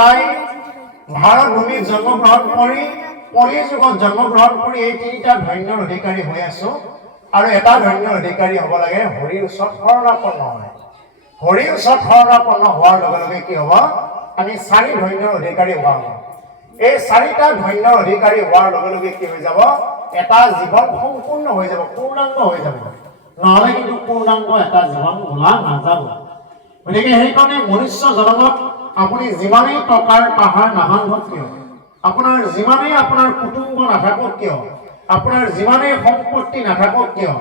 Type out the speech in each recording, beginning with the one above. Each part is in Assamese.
পাই ভাৰত ভূমিত জন্মগ্ৰহণ কৰি কলি যুগত জন্মগ্ৰহণ কৰি এই তিনিটা ধন্যৰ অধিকাৰী হৈ আছো আৰু এটা ধন্যৰ অধিকাৰী হ'ব লাগে হৰিৰ ওচৰত শৰণাপন্ন হয় হৰিৰ ওচৰত শৰণাপন্ন হোৱাৰ লগে লগে কি হ'ব আমি চাৰি ধন্যৰ অধিকাৰী হোৱা হ'ব এই চাৰিটা ধন্যৰ অধিকাৰী হোৱাৰ লগে লগে কি হৈ যাব এটা জীৱন সম্পূৰ্ণ হৈ যাব পূৰ্ণাংগ হৈ যাব নহলে কিন্তু পূৰ্ণাংগ এটা জীৱন বোলা নাযাব গতিকে সেইকাৰণে মনুষ্য জনমত আপুনি যিমানেই টকাৰ পাহাৰ নাবান্ধক কিয় আপোনাৰ যিমানেই আপোনাৰ কুটুম্ব নাথাকক কিয় আপোনাৰ যিমানেই সম্পত্তি নাথাকক কিয়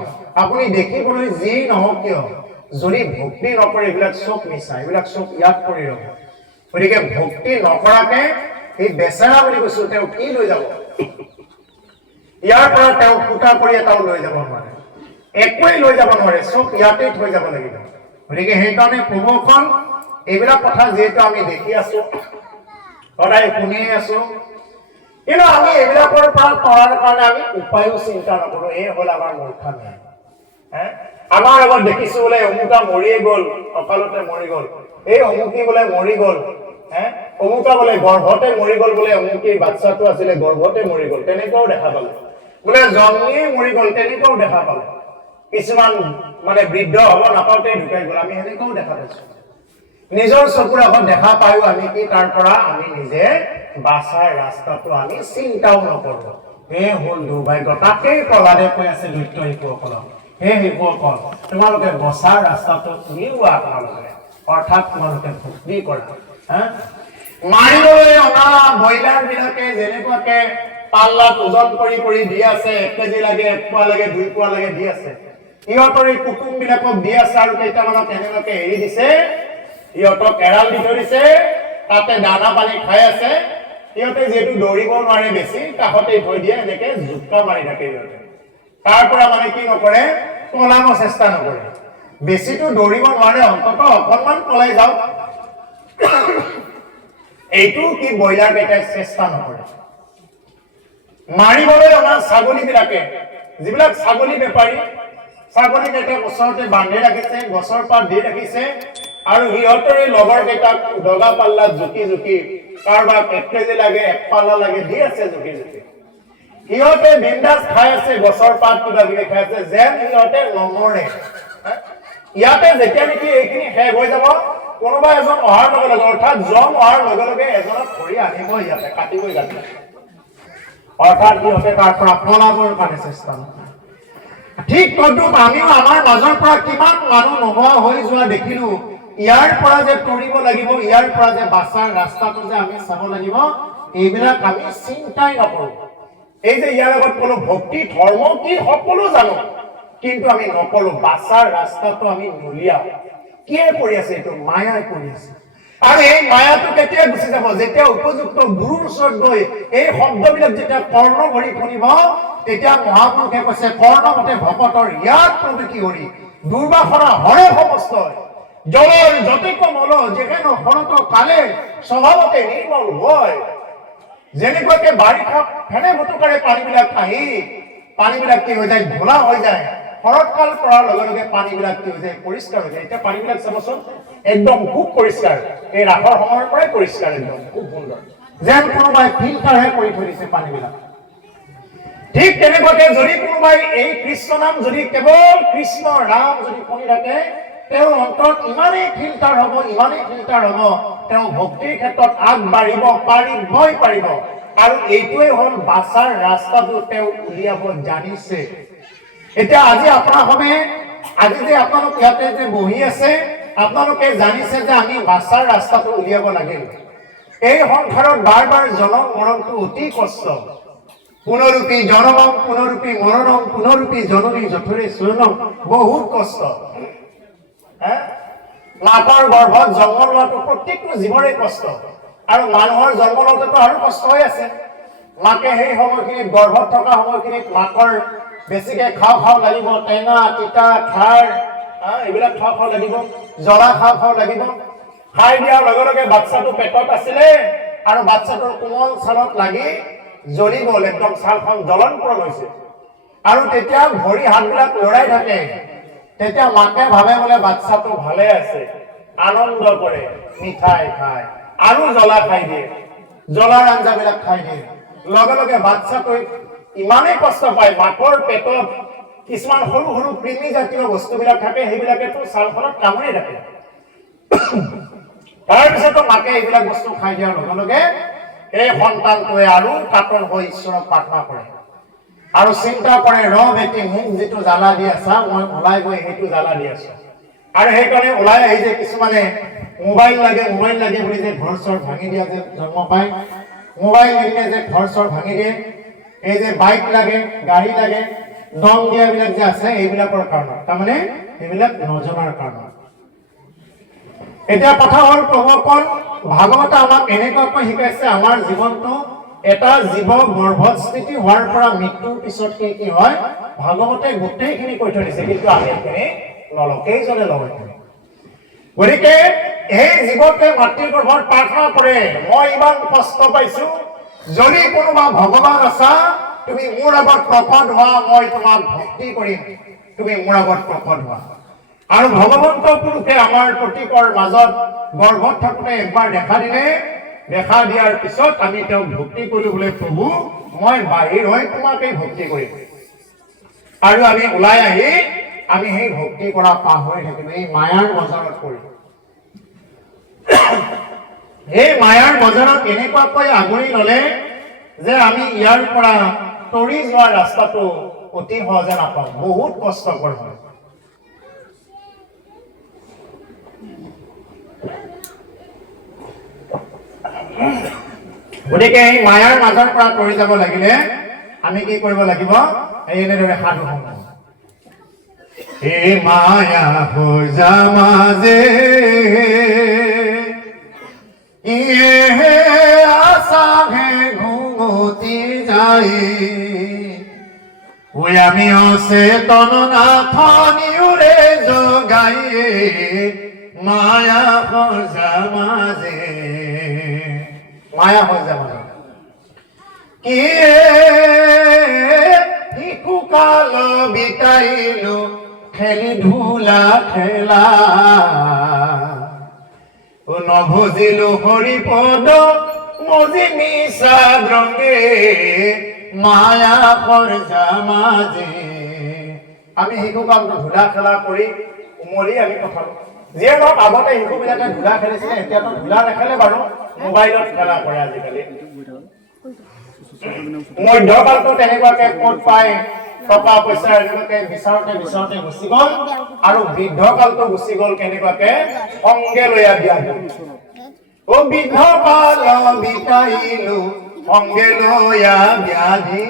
আপুনি দেখিবলৈ যি নহওক কিয় যদি ভক্তি নকৰে এইবিলাক চব মিছা এইবিলাক চব ইয়াত পৰি ৰ'ব গতিকে ভক্তি নকৰাকে এই বেচেৰা বুলি কৈছো তেওঁ কি লৈ যাব ইয়াৰ পৰা তেওঁ ফুটা কৰি এটাও লৈ যাব নোৱাৰে একোৱেই লৈ যাব নোৱাৰে চব ইয়াতেই থৈ যাব লাগিব গতিকে সেইকাৰণে প্ৰভুখন এইবিলাক কথা যিহেতু আমি দেখি আছো সদায় শুনি আছো কিন্তু আমি এইবিলাকৰ পৰা তৰাৰ কাৰণে আমি উপায়ো চিন্তা নকৰো এই হ'ল আমাৰ মূৰ্খামি আমাৰ আগত দেখিছো বোলে অমুকা মৰিয়ে গ'ল অকালতে মৰি গ'ল এই অমুকি বোলে মৰি গ'ল অমুকা বোলে গৰ্ভতে মৰি গ'ল বোলে অমুকি বাচ্চাটো আছিলে গৰ্ভতে মৰি গ'ল তেনেকুৱাও দেখা পালো বোলে জন্মেই মৰি গ'ল তেনেকুৱাও দেখা পালো কিছুমান মানে বৃদ্ধ হ'ব নাপাওঁতেই ঢুকাই গ'ল আমি সেনেকুৱাও দেখা পাইছো নিজৰ চকুৰ আগত দেখা পায়ো আমি কি তাৰ পৰা আমি নিজে বাছাৰ ৰাস্তাটো আমি চিন্তাও নকৰো হে হ'ল দুৰ্ভাগ্য তাকেই প্ৰহ্লাদে কৈ আছে দৈত্য শিশুসকলক হে শিশুসকল তোমালোকে বছাৰ ৰাস্তাটো উলিওৱা আপোনালোকে অৰ্থাৎ তোমালোকে ভক্তি কৰা মাৰিবলৈ অনা ব্ৰইলাৰ বিলাকে যেনেকুৱাকে পাল্লাত ওজন কৰি কৰি দি আছে 1 কেজি লাগে 1 পোৱা লাগে 2 পোৱা লাগে দি আছে ইহঁতৰ এই কুটুম বিলাকক দি আছে আৰু কেইটামানক এনেকুৱাকে এৰি দিছে ইহঁতক এৰাল দি ধৰিছে তাতে দানা পানী খাই আছে ইহঁতে যেহেতু দৌৰিব নোৱাৰে বেছি কাষতে থৈ দিয়ে এনেকে জুক্কা মাৰি থাকে ইহঁতে তাৰ পৰা মানে কি নকৰে পলাব চেষ্টা নকৰে বেছিটো দৌৰিব নোৱাৰে অন্তত অকণমান পলাই যাওক এইটো কি ব্ৰইলাৰ কেইটাই চেষ্টা নকৰে মাৰিবলৈ অনা ছাগলী বিলাকে যিবিলাক ছাগলী বেপাৰী ছাগলী কেইটা ওচৰতে বান্ধি ৰাখিছে গছৰ পাত দি ৰাখিছে আৰু সিহঁতৰে লগৰ কেইটাক দগা পাল্লাত জুকি জুকি কাৰোবাক 1 কেজি লাগে 1 পাল্লা লাগে দি আছে জুকি জুকি সিহঁতে বিন্দাস খাই আছে গছৰ পাত কিবা কিবি খাই আছে যেন সিহঁতে নমৰে ইয়াতে যেতিয়া নেকি এইখিনি শেষ হৈ যাব কোনোবা এজন অহাৰ লগে লগে অৰ্থাৎ জম অহাৰ লগে লগে এজনক ধৰি আনিব ইয়াতে কাটিবই কাটি অৰ্থাৎ সিহঁতে তাৰ পৰা পলাবৰ কাৰণে চেষ্টা নকৰে ঠিক তদ্ৰুপ আমিও আমাৰ মাজৰ পৰা কিমান মানুহ নোহোৱা হৈ যোৱা দেখিলো ইয়াৰ পৰা যে তৰিব লাগিব ইয়াৰ পৰা যে বাছাৰ ৰাস্তাটো যে আমি চাব লাগিব এইবিলাক আমি চিন্তাই নকৰো এই যে ইয়াৰ আগত কোনো ভক্তি ধৰ্ম কি সকলো জানো কিন্তু আমি নকৰো বাছাৰ ৰাস্তাটো আমি নুলিয়াও কিয়ে কৰি আছে এইটো মায়াই কৰি আছে আৰু এই মায়াটো কেতিয়া গুচি যাব যেতিয়া উপযুক্ত গুৰুৰ ওচৰত গৈ এই শব্দবিলাক যেতিয়া কৰ্ণ ভৰি শুনিব তেতিয়া মহাপুৰুষে কৈছে কৰ্ণমতে ভকতৰ ইয়াত প্ৰৱেশী হৰি দুৰ্বাসনা হৰে সমস্ত জলৰ যতিক মল যেহেন হৰত কালে স্বভাৱতে নিৰ্মল হয় যেনেকুৱাকে বাৰিষা ফেনে ফুটুকাৰে পানীবিলাক আহি পানীবিলাক কি হৈ যায় ঘোলা হৈ যায় শৰৎকাল পৰাৰ লগে লগে পানীবিলাক কি হৈ যায় পৰিষ্কাৰ হৈ যায় এতিয়া পানীবিলাক চাবচোন একদম খুব পৰিষ্কাৰ এই ৰাসৰ সময়ৰ পৰাই পৰিষ্কাৰ একদম খুব সুন্দৰ যেন কোনোবাই ফিল্টাৰহে কৰি থৈ দিছে পানীবিলাক ঠিক তেনেকুৱাকে যদি কোনোবাই এই কৃষ্ণ নাম যদি কেৱল কৃষ্ণ নাম যদি শুনি থাকে তেওঁৰ অন্তৰত ইমানেই ফিল্টাৰ হ'ব তেওঁ ভক্তিৰ ক্ষেত্ৰত আগবাঢ়িব পাৰিব আৰু এইটোৱে হ'ল বাছাৰ ৰাস্তাটো তেওঁ উলিয়াব জানিছে এতিয়া আজি আপোনালোকে আজি যে আপোনালোক ইয়াতে যে বহি আছে আপোনালোকে জানিছে যে আমি বাছাৰ ৰাস্তাটো উলিয়াব লাগিল এই সংসাৰত বাৰ বাৰ জনম মৰণটো অতি কষ্ট পুনৰূপী জনমম পুনৰূপী মৰণম পুনৰূপী জননী যথৰে চৰণম বহুত কষ্ট মাকৰ গৰ্ভত জন্ম লোৱাটো প্ৰত্যেকটো জীৱৰে কষ্ট আৰু মানুহৰ জন্ম লওঁতেতো আৰু কষ্ট হৈ আছে মাকে সেই সময়খিনিত গৰ্ভত থকা সময়খিনিত মাকৰ বেছিকে খাও লাগিব টেঙা তিতা খাৰ এইবিলাক খাও লাগিব জ্বলা খাও লাগিব খাই দিয়াৰ লগে লগে বাচ্চাটো পেটত আছিলে আৰু বাচ্চাটোৰ কোমল ছালত লাগি জ্বলি গ'ল একদম ছালখন জ্বলনপ্ৰদ হৈছে আৰু তেতিয়া ভৰি হাতবিলাক লৰাই থাকে তেতিয়া মাকে ভাবে বোলে বাচ্চাটো ভালে আছে আনন্দ কৰে মিঠাই খায় আৰু জ্বলা খাই দিয়ে, জ্বলাৰ আঞ্জাবিলাক খাই দিয়ে। লগে লগে বাচ্চাটোৱে ইমানেই কষ্ট পায়, মাকৰ পেটত কিছুমান সৰু সৰু কৃমি জাতীয় বস্তুবিলাক থাকে, সেইবিলাকেতো ছালখনত কামুৰি থাকে। তাৰপিছতো মাকে এইবিলাক বস্তু খাই দিয়াৰ লগে লগে এই সন্তানটোৱে আৰু কাতৰ হৈ ঈশ্বৰক প্ৰাৰ্থনা কৰে আৰু চিন্তা কৰে, ৰ বেটি, মোক যিটো জ্বালা দি আছা মই ওলাই গৈ সেইটো জ্বালা দি আছো। আৰু সেইকাৰণে ওলাই আহি যে কিছুমানে মোবাইল লাগে বুলি যে ঘৰ চৰ ভাঙি দিয়া যে জন্ম পায়, মোবাইল লাগিলে যে ঘৰ চৰ ভাঙি দিয়ে, এই যে বাইক লাগে, গাড়ী লাগে, দম দিয়াবিলাক যে আছে, এইবিলাকৰ কাৰণত, তাৰমানে এইবিলাক নজনাৰ কাৰণত। এতিয়া কথা হ'ল, প্ৰভুসকল ভাগৱতে আমাক এনেকুৱাকৈ শিকাইছে, আমাৰ জীৱনটো এটা জীৱ গৰ্ভত স্থিতি হোৱাৰ পৰা মৃত্যুৰ পিছত কি হয়, ভাগৱতে গোটেইখিনি কৈ থৈ দিছে, কিন্তু আমি এইখিনি নলওঁ, কেইজনে লওঁ এইখিনি। গতিকে এই জীৱকে মাতৃৰ গৰ্ভত প্ৰাৰ্থনা কৰে, মই ইমান কষ্ট পাইছো, যদি কোনোবা ভগৱান আছা তুমি মোৰ আগত প্ৰকট হোৱা, মই তোমাক ভক্তি কৰিম, তুমি মোৰ আগত প্ৰকট হোৱা। আৰু ভগৱন্ত পুৰুষে আমাৰ প্ৰতীকৰ মাজত গৰ্ভত থাকোঁতে একবাৰ দেখা দিলে, দেখা দিয়াৰ পিছত আমি তেওঁক ভক্তি কৰিলো, বোলে প্ৰভু মই বাহিৰ হৈ তোমাকেই ভক্তি কৰিম। আৰু আমি ওলাই আহি আমি সেই ভক্তি কৰা পাহৰি থাকিম, এই মায়াৰ বজাৰত পৰিম। এই মায়াৰ বজাৰত এনেকুৱাকৈ আগুৰি ললে যে আমি ইয়াৰ পৰা তৰি যোৱা ৰাস্তাটো অতি সহজে নাপাওঁ, বহুত কষ্টকৰ হয়। গতিকে এই মায়াৰ মাজৰ পৰা তৰি যাব লাগিলে আমি কি কৰিব লাগিব, এনেদৰে সাধু সংগ। এই মায়া খোজা মাজে ইহে আশাহে ঘুমতি যায়, ওই আমি অচেতন নাথনিউরে জগাই, মায়া খোজা মাজে, মায়া খোজা মাজে কি শিশুকাল বিতাইলো খেলি ধূলা খেলা, নভজিলো হৰিপদ মজি মিছা ৰঙে, মায়া খৰজা মাজে। আমি শিশুকালটো ধূলা খেলা কৰি উমলি আমি পঠালো। যিয়ে নহওক আগতে শিশুবিলাকে ধূলা খেলিছিলে, এতিয়াতো ধূলা নেখেলে বাৰু, মোবাইলত খেলা কৰে আজিকালি। মধ্যকালটো তেনেকুৱাকে ক'ত পায় টকা পইচা এনেকুৱাকে বিচাৰোতে বিচাৰোতে গুচি গ'ল, আৰু বৃদ্ধ কালটো গুচি গ'ল কেনেকুৱাকে সংগে লৈয়া বিয়া গ'ল। ও বৃদ্ধ কাল বিতাইলো সংগে লৈয়া ব্যাধি,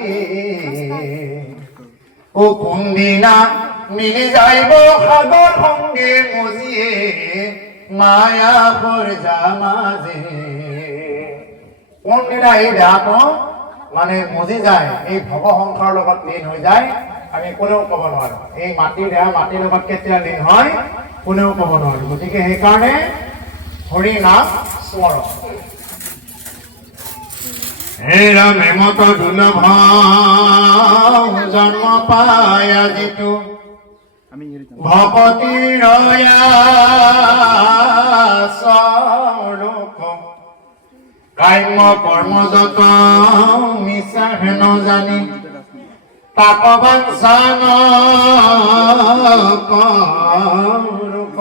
ও কোনদিনা মিলি যাইব সাগৰ সংগে মজিয়ে, মায়া খৰজা মাজে। কোনদিনা এই দেহাটো মানে মজি যায়, এই ভৱ সংসাৰৰ লগত লীন হৈ যায়, আমি কোনেও ক'ব নোৱাৰো। এই মাটিৰ দেহা মাটিৰ লগত কেতিয়া লীন হয় কোনেও ক'ব নোৱাৰো। গতিকে সেইকাৰণে হৰি নাম স্মৰণ। হে ৰাম হেমত দুৰ্লভ জন্ম পাই আজিতো ভকতিৰ স্বৰূপ, কাম্য কৰ্ম যত মিছা হেন জানি, তাক বাঞ্ছান ৰূপ।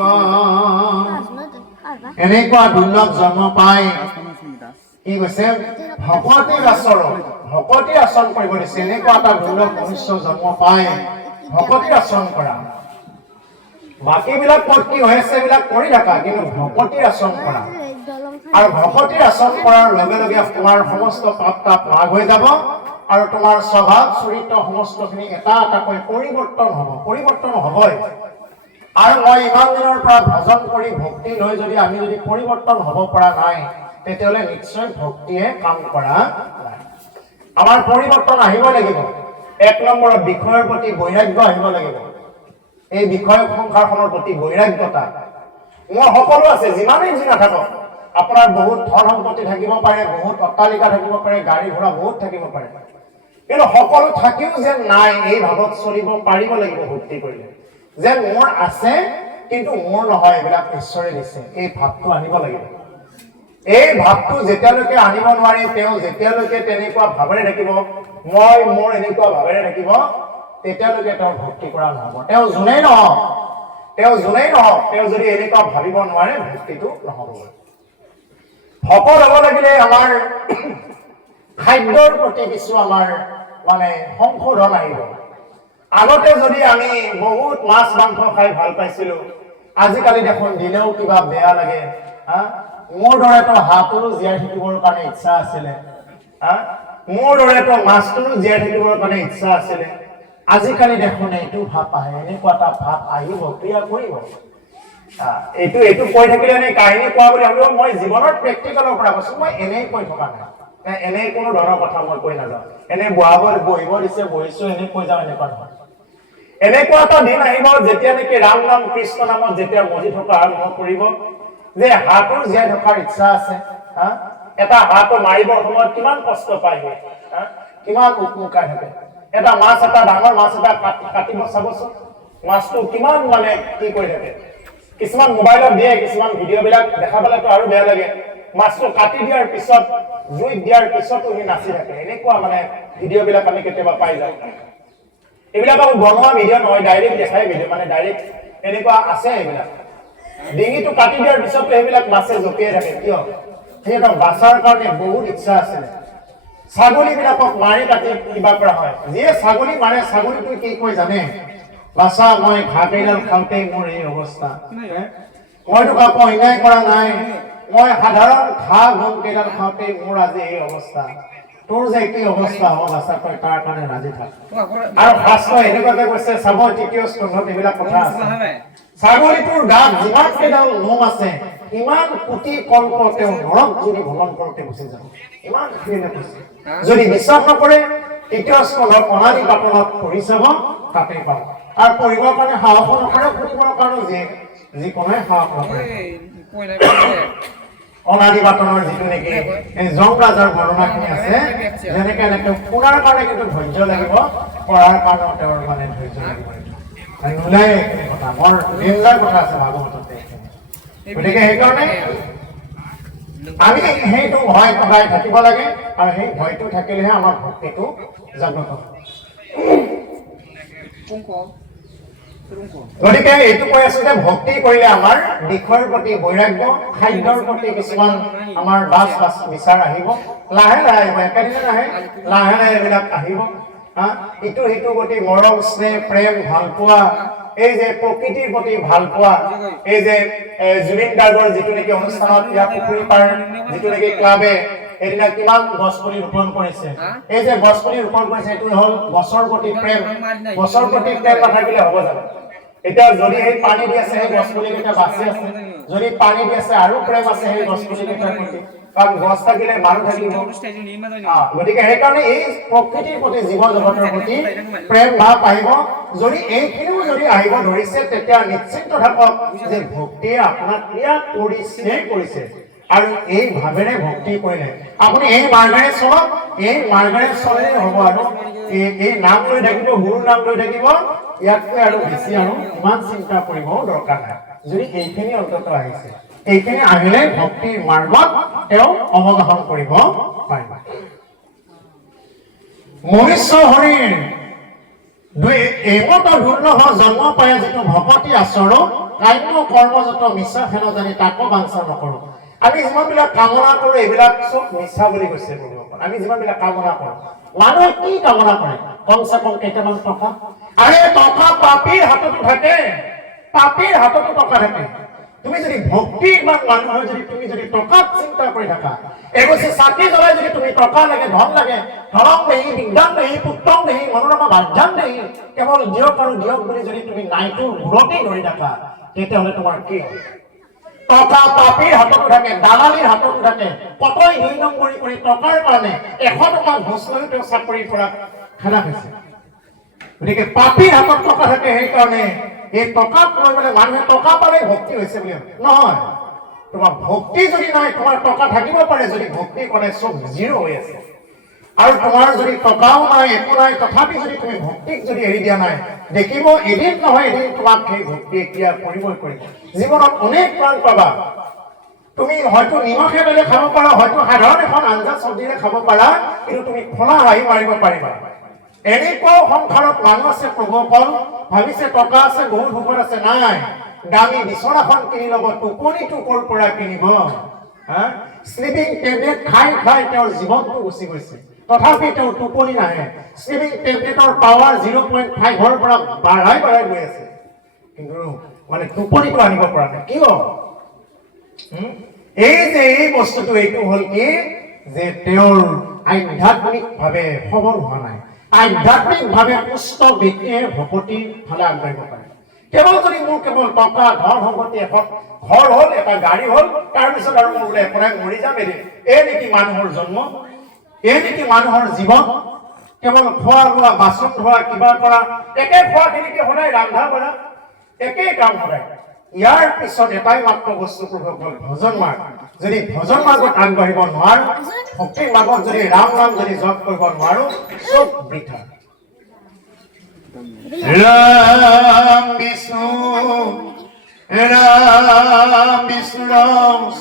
এনেকুৱা দুৰ্লভ জন্ম পাই কি কৈছে, ভকতিৰ আচৰণ, ভকতিৰ আচৰণ কৰিব দিছে। এনেকুৱা এটা দুৰ্লভ মনুষ্য জন্ম পাই ভকতিৰ আচৰণ কৰা। বাকীবিলাক ক'ত কি হৈ আছে এইবিলাক কৰি থাকা, কিন্তু ভকতিৰ আচৰণ কৰা। আৰু ভকতিৰ আচৰণ কৰাৰ লগে লগে তোমাৰ সমস্ত পাপ তাপ লাভ হৈ যাব, আৰু তোমাৰ স্বভাৱ চৰিত্ৰ সমস্তখিনি এটা এটাকৈ পৰিৱৰ্তন হ'ব, পৰিৱৰ্তন হ'বই। আৰু মই ইমান দিনৰ পৰা ভজন কৰি ভক্তি লৈ যদি আমি যদি পৰিৱৰ্তন হ'ব পৰা নাই, তেতিয়াহ'লে নিশ্চয় ভক্তিয়ে কাম কৰা নাই। আমাৰ পৰিৱৰ্তন আহিব লাগিব। এক নম্বৰত বিষয়ৰ প্ৰতি বৈৰাগ্য আহিব লাগিব। এই বিষয় সংসাৰখনৰ প্ৰতি বৈৰাগ্যতা মোৰ সকলো আছে, যিমানেই যি নাথাকক। আপোনাৰ বহুত ধন সম্পত্তি থাকিব পাৰে, বহুত অট্টালিকা থাকিব পাৰে, গাড়ী ঘোঁৰা বহুত থাকিব পাৰে, কিন্তু সকলো থাকিও যেন নাই, এই ভাৱত চলিব পাৰিব লাগিব ভক্তি কৰিলে। যেন মোৰ আছে কিন্তু মোৰ নহয়, এইবিলাক ঈশ্বৰে দিছে, এই ভাৱটো আনিব লাগিব। এই ভাৱটো যেতিয়ালৈকে আনিব নোৱাৰি তেওঁ যেতিয়ালৈকে তেনেকুৱা ভাৱেৰে থাকিব মই মোৰ এনেকুৱা ভাৱেৰে থাকিব তেতিয়ালৈকে তেওঁ ভক্তি কৰা নহ'ব তেওঁ যোনেই নহওক তেওঁ যদি এনেকুৱা ভাবিব নোৱাৰে ভক্তিটো নহ'ব ভকত হ'ব লাগিলে আমাৰ খাদ্যৰ প্ৰতি কিছু আমাৰ মানে সংশোধন আহিব আগতে যদি আমি বহুত মাছ মাংস খাই ভাল পাইছিলো আজিকালি দেখোন দিলেও কিবা বেয়া লাগে মোৰ দৰেতো হাতৰো জীয়াই থাকিবৰ কাৰণে ইচ্ছা আছিলে মোৰ দৰেতো মাছটোৰো জীয়াই থাকিবৰ কাৰণে ইচ্ছা আছিলে আজিকালি দেখোন এইটো ভাৱ আহে এনেকুৱা এটা ভাৱ আহিব ক্ৰিয়া কৰিব এইটো কৈ থাকিলে এনে কাহিনী কোৱা বুলি ভাবিব মই জীৱনত প্ৰেক্টিকেলৰ পৰা কৈছো মই এনেই কৈ থকা নাই এনে কোনো ধৰণৰ কথা মই কৈ নাযাওঁ এনে বহিব দিছে বহিছো এনে কৈ যাওঁ এনেকুৱা নহয় এনেকুৱা এটা দিন আহিব যেতিয়া নেকি ৰাম নাম কৃষ্ণ নামত যেতিয়া মজি থকা আৰম্ভ কৰিব যে হাতৰ জীয়াই থকাৰ ইচ্ছা আছে এটা হাত মাৰিবৰ সময়ত কিমান কষ্ট পায় কিমান উকমুকাই থাকে এটা মাছ এটা ডাঙৰ মাছ এটা কাটিব চাবচোন মাছটো কিমান মানে কি কৰি থাকে কিছুমান মোবাইলত দিয়ে কিছুমান ভিডিঅ' বিলাক দেখা পালেতো আৰু বেয়া লাগে মাছটো কাটি দিয়াৰ পিছত জুইত দিয়াৰ পিছতো সি নাচি থাকে এনেকুৱা মানে ভিডিঅ' বিলাক আমি কেতিয়াবা পাই যাওঁ এইবিলাক আৰু বনোৱা ভিডিঅ' নহয় ডাইৰেক্ট দেখাই ভিডিঅ' মানে ডাইৰেক্ট এনেকুৱা আছে এইবিলাক ডিঙিটো কাটি দিয়াৰ পিছতো এইবিলাক মাছে জঁপিয়াই থাকে কিয় সিহঁতৰ বাচাৰ কাৰণে বহুত ইচ্ছা আছিলে ছাগলীবিলাকক মাৰি কাটি কিবা কৰা হয় যিয়ে ছাগলী মাৰে ছাগলীটো কি কৈ জানে বাচা মই ঘাঁহ কেইডাল খাওঁতে মোৰ এই অৱস্থা মইতো কাকো অন্যায় কৰা নাই মই সাধাৰণ ঘাঁহ গম কেইডাল খাওঁতে মোৰ আজি এই অৱস্থা তোৰ যে কি অৱস্থা হ'ল আছা তই তাৰ কাৰণে ৰাজি থাক আৰু শাস্ত্ৰই এনেকুৱাকে কৈছে চাব তৃতীয় স্কন্ধত এইবিলাক কথা আছে ছাগলীটোৰ গাত যিমান কেইডাল নোম আছে ইমান কোটি কল্প তেওঁ নৰক যদি ভ্ৰমণ কৰোঁতে গুচি যাব ইমান কৈছে যদি বিশ্বাস নকৰে তৃতীয় স্কন্ধত অনাদি পাতনত পঢ়ি চাব তাতে পাব আৰু পঢ়িবৰ কাৰণে সাহস নকৰে শুনিবৰ কাৰণে যিকোনোৱে সাহস নকৰে অনাদি বাটনৰ যিটো নেকি জং ৰাজাৰ বৰ্ণনাখিনি আছে যেনেকে এনেকে শুনাৰ কাৰণে কিন্তু ধৈৰ্য লাগিব পঢ়াৰ কাৰণেও তেওঁৰ মানে ধৈৰ্য লাগিব নোলাই এইখিনি কথা বৰ নিৰ্ণয় কথা আছে ভাগৱততে গতিকে সেইকাৰণে আমি সেইটো ভয় সদায় থাকিব লাগে আৰু সেই ভয়টো থাকিলেহে আমাৰ ভক্তিটো জাগ্ৰত হ'ব গতিকে এইটো কৈ আছো যে ভক্তি কৰিলে আমাৰ দিশৰ প্ৰতি বৈৰাগ্য খাদ্যৰ প্ৰতি কিছুমান আমাৰ বাছ বিচাৰ আহিব লাহে লাহে আহিব একেদিনে নাহে লাহে লাহে এইবিলাক আহিব ইটো সিটোৰ প্ৰতি মৰম স্নেহ প্ৰেম ভাল পোৱা এই যে প্ৰকৃতিৰ প্ৰতি ভাল পোৱা এই যে জুবিন গাৰ্গৰ যিটো নেকি অনুষ্ঠানত ইয়াৰ পুখুৰী পাৰ যিটো নেকি ক্লাবে এদিনা কিমান গছ পুলি ৰোপণ কৰিছে এই যে গছ পুলি ৰোপণ কৰিছে এইটো হ'ল গছৰ প্ৰতি প্ৰেম নাথাকিলে হ'ব জানো এতিয়া যদি সেই পানী দি আছে সেই গছ পুলি কেইটা বাচি আছে যদি পানী দি আছে আৰু প্ৰেম আছে সেই গছ পুলি কেইটাৰ প্ৰতি কাৰণ গছ থাকিলে মানুহ থাকিব গতিকে সেইকাৰণে এই প্ৰকৃতিৰ প্ৰতি জীৱ জগতৰ প্ৰতি প্ৰেম ভাৱ আহিব যদি এইখিনিও যদি আহিব ধৰিছে তেতিয়া নিশ্চিন্ত থাকক যে ভক্তিয়ে আপোনাক ক্ৰিয়া কৰিছে আৰু এই ভাৱেৰে ভক্তি কৰিলে আপুনি এই মাৰ্গেৰে চলক এই মাৰ্গেৰে চলিলে হ'ব আৰু এই নাম লৈ থাকিব গুৰুৰ নাম লৈ থাকিব ইয়াতকৈ আৰু বেছি আৰু ইমান চিন্তা কৰিবও দৰকাৰ নাই যদি এইখিনি অন্তত আহিছে এইখিনি আহিলে ভক্তিৰ মাৰ্গত তেওঁ অৱগাহন কৰিব পাৰিব মনুষ্য শৰীৰ এইমত দুৰ্লভ জন্ম পায় যিটো ভকতি আচৰণ কাম্য কৰ্মযত মিছা হেন জানি তাকো বাঞ্ছা নকৰোঁ আমি যিমানবিলাক কামনা কৰোঁ এইবিলাক চব মিছা বুলি কৈছে ভগৱান আমি যিমানবিলাক কামনা কৰোঁ মানুহে কি কামনা কৰে কমচে কম কেইটামান টকা আৰে টকা পাপীৰ হাততো থাকে তুমি যদি ভক্তিমান মানুহ হয় যদি তুমি যদি টকাত চিন্তা কৰি থাকা এগছি চাকি জ্বলাই যদি তুমি টকা লাগে ধন লাগে ধনক দেহি বিজ্ঞান দেহি পুত্ৰক দেহি মনোৰমা ভাজ্যান দেহি কেৱল দিয়ক আৰু দিয়ক বুলি যদি তুমি নাইটোৰ মূৰতেই ধৰি থাকা তেতিয়াহ'লে তোমাৰ কি হয় টকা পাপীৰ হাততো থাকে দালালিৰ হাততো থাকে কটই 2 নম্বৰী কৰি টকাৰ কাৰণে 100 টকা ঘোষ লৈ তেওঁ চাকৰিৰ পৰা খেদা খাইছে গতিকে পাপীৰ হাতত টকা থাকে সেইকাৰণে এই টকাক লৈ মানে মানুহে টকা পালে ভক্তি হৈছে বুলি নহয় তোমাৰ ভক্তি যদি নাই তোমাৰ টকা থাকিব পাৰে যদি ভক্তি কৰে চব জিৰ' হৈ আছে আৰু তোমাৰ যদি টকাও নাই একো নাই তথাপি যদি তুমি ভক্তিক যদি এৰি দিয়া নাই দেখিব এদিন নহয় এদিন তোমাক সেই ভক্তিয়ে ক্ৰিয়া কৰিবই কৰিব জীৱনত অনেক প্ৰাণ পাবা তুমি হয়তো নিমখে বেলে খাব পাৰা, হয়তো সাধাৰণ এখন আঞ্জা চব্জিৰে খাব পাৰা, কিন্তু তুমি খোলা হাঁহি মাৰিব পাৰিবা। এনেকুৱাও সংসাৰত মানুহ আছে প্ৰভুসকল, ভাবিছে টকা আছে, বহুত সুখত আছে, নাই দামী বিচনাখন কিনি ল'ব, টোপনিটো ক'ৰ পৰা কিনিব? স্লিপিং টেবলেট খাই খাই তেওঁৰ জীৱনটো গুচি গৈছে, তথাপি তেওঁৰ টোপনি নাহে। স্লিপিং টেবলেটৰ পাৱাৰ 0.5ৰ পৰা বাঢ়াই গৈ আছে, কিন্তু মানে টোপনিটো আনিব পৰা নাই। কিয়? এই বস্তুটো এইটো হ'ল কি, যে তেওঁৰ আধ্যাত্মিকভাৱে সবল হোৱা নাই। আধ্যাত্মিকভাৱে সুস্থ ব্যক্তিয়ে ভকতিৰ ফালে আগবাঢ়িব পাৰে। কেৱল যদি মোৰ কেৱল টকা, ধন সম্পত্তি, এখন ঘৰ হ'ল, এটা গাড়ী হ'ল, তাৰপিছত আৰু মই বোলে এপৰাই মৰি যাম, এই নেকি মানুহৰ জন্ম? এই নেকি মানুহৰ জীৱন? কেৱল খোৱা লোৱা, বাচন ধোৱা, কিবা কৰা, একে খোৱাখিনিকে সদায় ৰান্ধা বঢ়া, একেই কাম সদায়। ইয়াৰ পিছত এটাই মাত্ৰ বস্তু প্ৰভুসকল, ভজন মাৰ্গ। যদি ভজন মাৰ্গত আগবাঢ়িব নোৱাৰো, ভক্তিৰ মাৰ্গত যদি ৰাম নাম যদি জপ কৰিব নোৱাৰো, চব বৃথা। ৰাম বিষ্ণু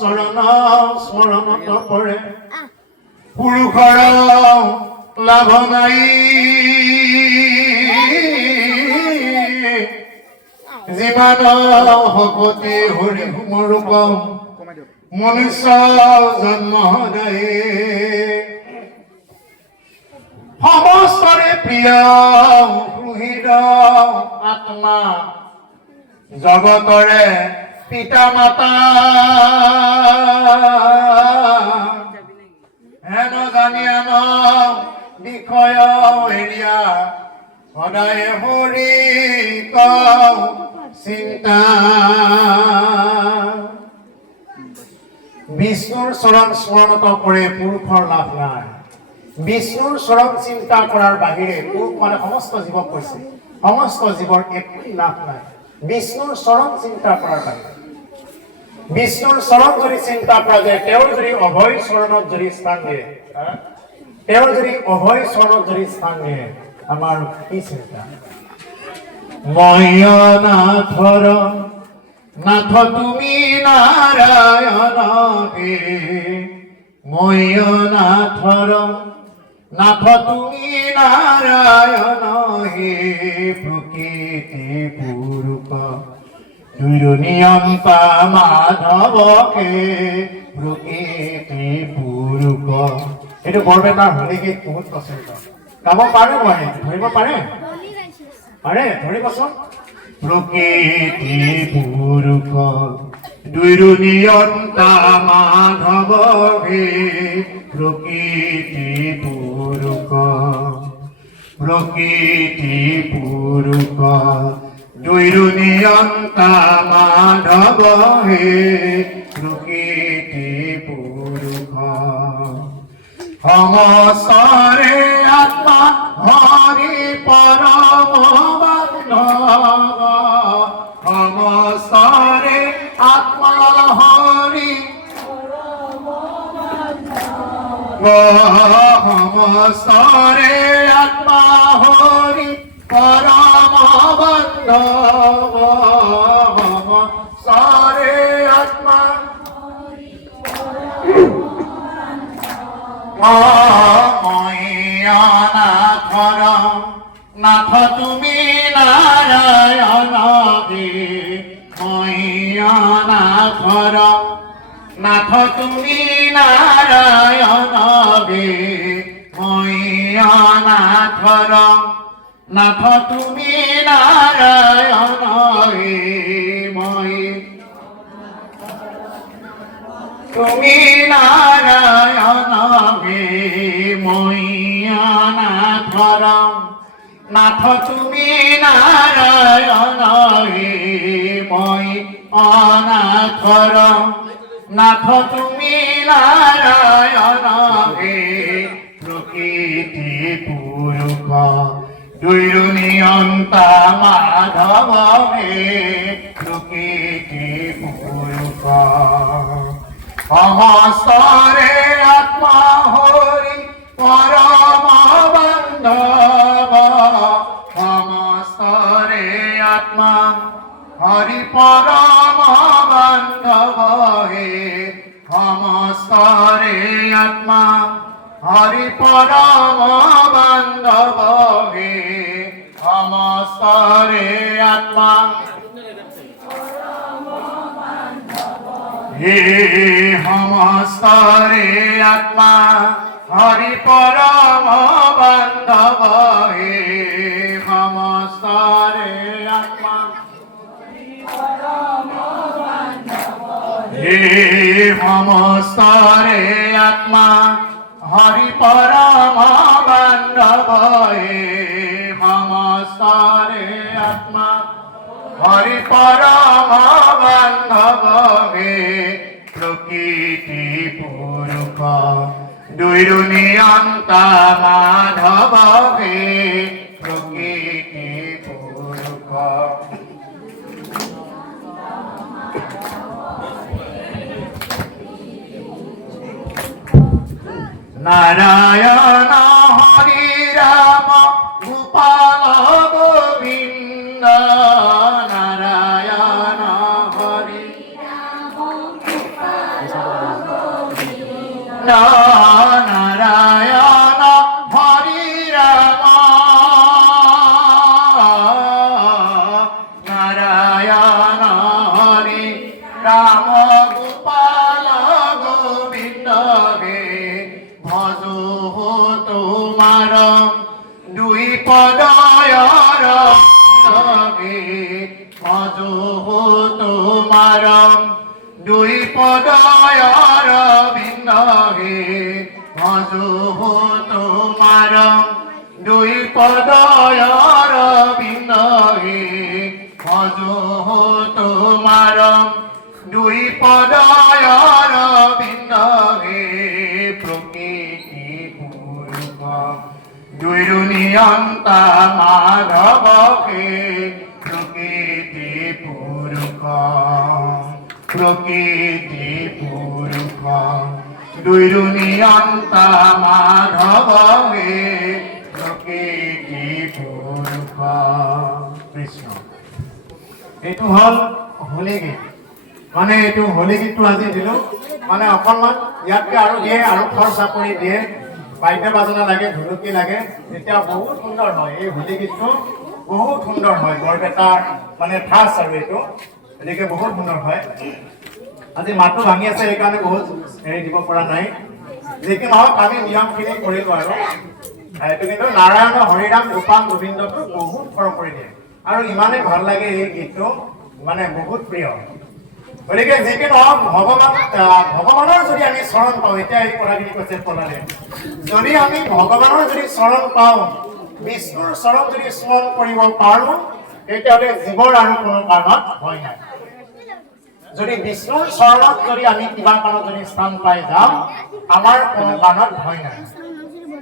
চৰণ স্মৰণত পৰে, পুৰুষৰ লাভ নাই। যিমান ভকতি হৰি ৰূপ, মনুষ্য জন্ম দায়ে। সমস্তৰে প্ৰিয় সুহৃদ আত্মা, জগতৰে পিতা মাতা। হেন জানি আন বিষয় এৰিয়া, সদায় হৰি চিন্তা। বিষ্ণুৰ চৰণ স্মৰণত কৰে, পুৰুষৰ লাভ নাই। বিষ্ণুৰ চৰণ চিন্তা কৰাৰ বাহিৰে পুৰুষ মানে সমস্ত জীৱক কৈছে, সমস্ত জীৱৰ একোই লাভ নাই বিষ্ণুৰ চৰণ চিন্তা কৰাৰ বাহিৰে। বিষ্ণুৰ চৰণ যদি চিন্তা কৰা যায়, তেওঁৰ যদি অভয় চৰণত যদি স্থান দিয়ে, তেওঁৰ যদি অভয় চৰণত যদি স্থান দিয়ে, আমাৰ কি চিন্তা? ময়নাথৰ নাথ তুমি নাৰায়ণ হে, ময়নাথৰ নাথ তুমি নাৰায়ণ হে, প্ৰকৃতি পুৰুষ দুৰ্নিয়ন্তা মাধবকে, প্ৰকৃতি পুৰুষ। এইটো বৰপেটাৰ হোলী গীত বহুত প্ৰচলিত। গাব পাৰে মই? ধৰিব পাৰে? পাৰে, ধৰিবচোন। প্রকৃতি পুরুষ দুর্নিয়ন্তা মাধব হে, প্রকৃতি পুরুষ, প্রকৃতি পুরুষ দুর্নিয়ন্তা মাধব হে, প্রকৃতি পুরুষ। সমস্তরে আত্মা হরি পরম বান্ধব, সমস্তরে আত্মা হরি সমস্তরে আত্মা হরি পরম বান্ধব, সমস্তরে আত্মা ময়নাথর নাথ তুমি নারায়ণ হে, ময়নাথর নাথ তুমি নারায়ণ হে, ময়নাথর নাথ তুমি নারায়ণ হে, তুমি নারায়ণ হে, ময়নাথর নাথ তুমি নারায়ণ হে, ময়নাথর নাথ তুমি নারায়ণ হে, প্রকৃতি পুরুষ দুর্নিয়ন্তা মাধব হে, প্রকৃতি পুরুষ। সমস্তরে আত্মা হরি পরম বান্ধব, সমস্তরে আত্মা হরি পরম বান্ধব হে, পরম বান্ধব হে সমস্তরে আত্মা হে সমস্তরে আত্মা হরি পরম বান্ধব হে সমস্তরে আত্মা হে সমস্তরে আত্মা হরি পরম বান্ধব হে সমস্তরে আত্মা হরি পরম বান্ধব হে প্রকৃতি পুরুষ দুইরু নিয়ন্তা মাধব হে প্রকৃতি পুরুষ নারায়ণ হরি রাম গোপাল গোবিন্দ নারায়ণ হরি নারায়ণ হরি রাম নারায়ণ হরি রাম গোপাল গোবিন্দ হে ভজো তোমার দুই পদয়র হে ভজো তোমার দুই পদয়র বিন্দ হে ভজো তোমার দুই পদয়র বিন্দ হে ভজো তোমার দুই পদয়র বিন্দ হে প্রকৃতি পুরুষ দুইরু নিয়ন্তা মাধব হে প্রকৃতি পুরুষ প্রকৃতি পুরুষ দুইরু নিয়ন্তা মাধব হে প্রকৃতি পুরুষ কৃষ্ণ। এইটো হল হোলী গীত মানে এইটো হোলী গীতটো আজি দিলো মানে অকণমান ইয়াতকে আৰু দিয়ে আৰু খৰচা কৰি দিয়ে বাদ্য বাজনা লাগে ঢুলুকি লাগে তেতিয়া বহুত সুন্দৰ হয় এই হোলী গীতটো বহুত সুন্দৰ হয় বৰপেটাৰ মানে ঠাচ আৰু এইটো গতিকে বহুত সুন্দৰ হয় আজি মাতটো ভাঙি আছে সেইকাৰণে বহুত হেৰি দিব পৰা নাই যি কি নহওক আমি নিয়মখিনি কৰিলো আৰু এইটো কিন্তু নাৰায়ণ হৰিৰাম গোপাল গোবিন্দটো বহুত ফৰক কৰি দিয়ে আৰু ইমানেই ভাল লাগে এই গীতটো মানে বহুত প্ৰিয় গতিকে যি কি নহওক ভগৱানৰ যদি আমি চৰণ পাওঁ এতিয়া এই কথাখিনি কৈছে পলালে যদি আমি ভগৱানৰ যদি চৰণ পাওঁ বিষ্ণুৰ চৰণ যদি স্মৰণ কৰিব পাৰোঁ তেতিয়াহ'লে জীৱৰ আৰু কোনো কাৰণত ভয় নাই যদি বিষ্ণুৰ চৰণত যদি আমি কিবা কাৰণত যদি স্থান পাই যাওঁ আমাৰ কোনো কাৰণত ভয় নাই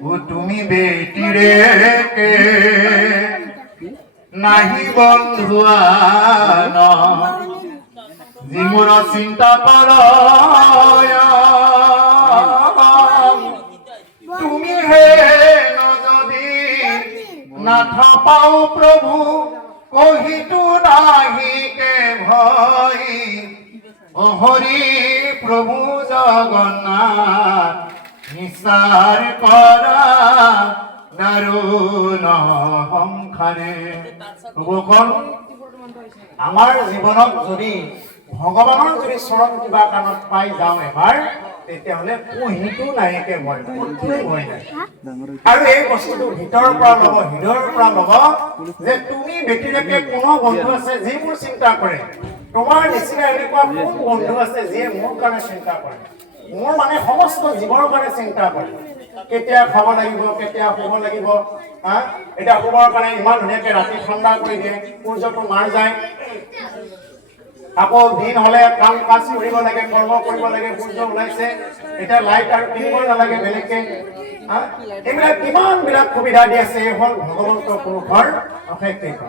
ও তুমি বেটিৰে নাহি বন্ধুৱান যি মোৰ চিন্তা কৰ তুমি হে যদি নাথ পাও প্ৰভু কহিতো নাহিকে ভয় ও হৰি প্ৰভু জগন্নাথ নিচাৰ কৰা দাৰুণ সংসাৰে আমাৰ জীৱনত যদি ভগৱানৰ যদি চৰণ কিবা কাৰণত পাই যাওঁ এবাৰ তেতিয়াহ'লে কুহিটো নাইকে ভয় ভয় নাই আৰু এই বস্তুটো ভিতৰৰ পৰা ল'ব হৃদয়ৰ পৰা ল'ব যে তুমি ব্যক্তিলৈকে কোনো বন্ধু আছে যি মোৰ চিন্তা কৰে তোমাৰ নিচিনা এনেকুৱা কোন বন্ধু আছে যিয়ে মোৰ কাৰণে চিন্তা কৰে মোৰ মানে সমস্ত জীৱৰ কাৰণে চিন্তা কৰে কেতিয়া খাব লাগিব কেতিয়া শুব লাগিব এতিয়া শুবৰ কাৰণে ইমান ধুনীয়াকে ৰাতি ঠাণ্ডা কৰি দিয়ে সূৰ্যটো মাৰ যায় আকৌ দিন হলে কাম কাজ কৰিব লাগে কৰ্ম কৰিব লাগে সূৰ্য ওলাইছে এতিয়া লাইট আৰু কিনিব নালাগে বেলেগকে এইবিলাক কিমানবিলাক সুবিধা দি আছে এই হল ভগৱন্ত পুৰুষৰ অশেষ কৃপা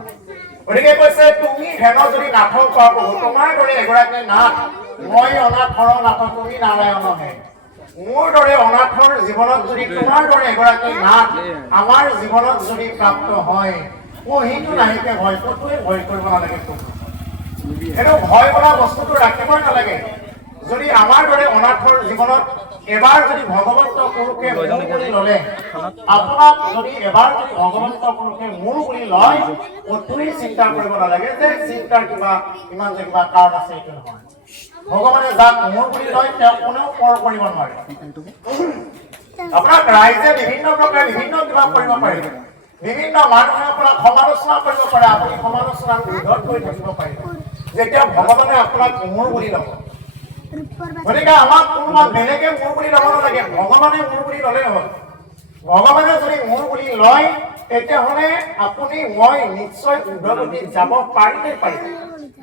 গতিকে কৈছে তুমি হেন যদি নাথক পাব তোমাৰ দৰে এগৰাকী নাথ মই অনাথৰ নাথ তুমি নাৰায়ণহে মোৰ দৰে অনাথৰ জীৱনত যদি তোমাৰ দৰে এগৰাকী নাথ আমাৰ জীৱনত যদি প্ৰাপ্ত হয় কহিটো নাহিকে ভয় ক'তোৱে ভয় কৰিব নালাগে এইটো ভয় বোলা বস্তুটো ৰাখিবই নালাগে যদি আমাৰ দৰে অনাথৰ জীৱনত এবাৰ যদি ভগৱন্ত পুৰুষে মোৰ বুলি ল'লে আপোনাক যদি এবাৰ যদি ভগৱন্ত পুৰুষে মোৰ বুলি লয় অতুই চিন্তা কৰিব নালাগে যে চিন্তাৰ কিবা ইমান যে কিবা কাৰণ আছে এইটো নহয় ভগৱানে যাক মোৰ বুলি লয় তেওঁ কোনেও পৰ কৰিব নোৱাৰে আপোনাক ৰাইজে বিভিন্ন প্ৰকাৰে বিভিন্ন কিবা কৰিব পাৰে বিভিন্ন মানুহে আপোনাক সমালোচনা কৰিব পাৰে আপুনি সমালোচনাৰ বিৰোধত কৰি থাকিব পাৰিব যেতিয়া ভগৱানে আপোনাক মোৰ বুলি ল'ব গতিকে আমাক কোনোবা বেলেগে মোৰ বুলি ল'ব নালাগে ভগৱানে মোৰ বুলি ল'লে হ'ল ভগৱানে যদি মোৰ বুলি লয় তেতিয়াহ'লে আপুনি মই নিশ্চয় উৰ্ধগতিত যাব পাৰিলে পাৰিব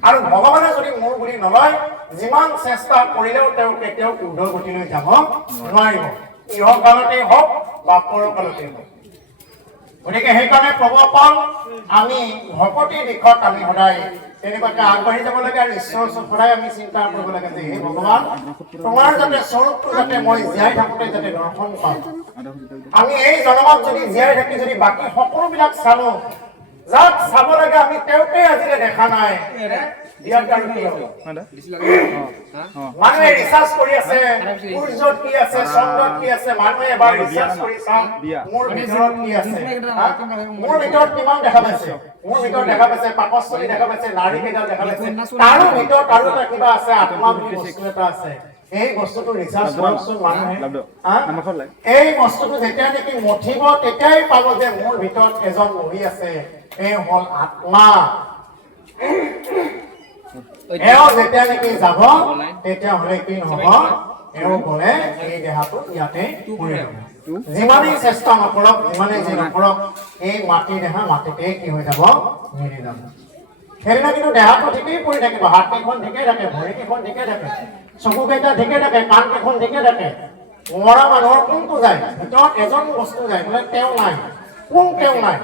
আৰু ভগৱানে যদি মোৰ বুলি নলয় যিমান চেষ্টা কৰিলেও তেওঁ কেতিয়াও উৰ্ধগতিলৈ যাব নোৱাৰিব ইহকালতেই হওক বা পৰকালতেই হওক গতিকে সেইকাৰণে প্ৰভুসকল আমি ভকতিৰ দিশত আমি সদায় তেনেকুৱাকে আগবাঢ়ি যাব লাগে আৰু ঈশ্বৰৰ ওচৰত সদায় আমি চিন্তা কৰিব লাগে যে হে ভগৱান তোমাৰ যাতে স্বৰূপটো যাতে মই জীয়াই থাকোঁতে যাতে দৰ্শন পাওঁ আমি এই জনমত যদি জীয়াই থাকি যদি বাকী সকলোবিলাক চালো যাক চাব লাগে আমি তেওঁকে আজিলৈ দেখা নাই ইয়াৰ কাৰণ কি হ'ব মানুহে ৰিচাৰ্চ কৰি আছে সূৰ্যত কি আছে চন্দ্ৰত কি আছে মানুহে এবাৰ ৰিচাৰ্চ কৰি চাওক মোৰ ভিতৰত কি আছে মোৰ ভিতৰত কিমান দেখা পাইছে মোৰ ভিতৰত দেখা পাইছে পাকস্থলী দেখা পাইছে নাড়ী কেইডাল দেখা পাইছে তাৰো ভিতৰত আৰু এটা কিবা আছে আত্মা বুলি বস্তু এটা আছে এই বস্তুটো ৰিচাৰ্চ কৰকচোন মানুহে এই বস্তুটো যেতিয়া নেকি মঠিব তেতিয়াই পাব যে মোৰ ভিতৰত এজন বহি আছে এই হ'ল আত্মা এওঁ যেতিয়া নেকি যাব তেতিয়াহ'লে কি নহ'ব এওঁ গ'লে এই দেহাটো ইয়াতে পৰি ৰ'ব যিমানেই চেষ্টা নকৰক যিমানেই যি নকৰক এই মাটি দেহা মাটিতে কি হৈ যাব মিলি যাব সেইদিনা কিন্তু দেহাটো ঠিকেই পৰি থাকিব হাত কেইখন ঠিকেই থাকে ভৰি কেইখন ঠিকেই থাকে চকু কেইটা ঠিকেই থাকে কাণ কেইখন ঠিকেই থাকে মৰা মানুহৰ কোনটো যায় ভিতৰত এজন বস্তু যায় বোলে তেওঁ নাই কোন তেওঁ নাই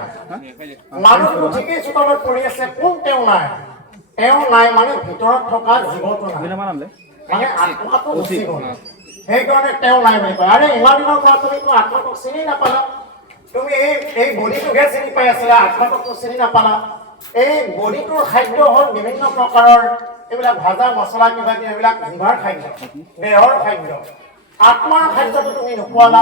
মানুহটো ঠিকেই চোতালত পৰি আছে কোন তেওঁ নাই তেওঁ নাই মানে ভিতৰত থকা জীৱটো নাই মানে আত্মাটো গুচি গ'ল সেইকাৰণে তেওঁ নাই বুলি কয় আৰে ইমান দিনৰ পৰা তুমিতো আত্মাটোক চিনি নাপালা তুমি এই বডিটোকে চিনি পাই আছিলা আত্মাটোকতো চিনি নাপালা এই বডিটোৰ খাদ্য হ'ল বিভিন্ন প্ৰকাৰৰ এইবিলাক ভাজা মছলা কিবা কিবি এইবিলাক জিভাৰ খাদ্য দেহৰ খাদ্য আত্মাৰ খাদ্যটো তুমি নোখোৱালা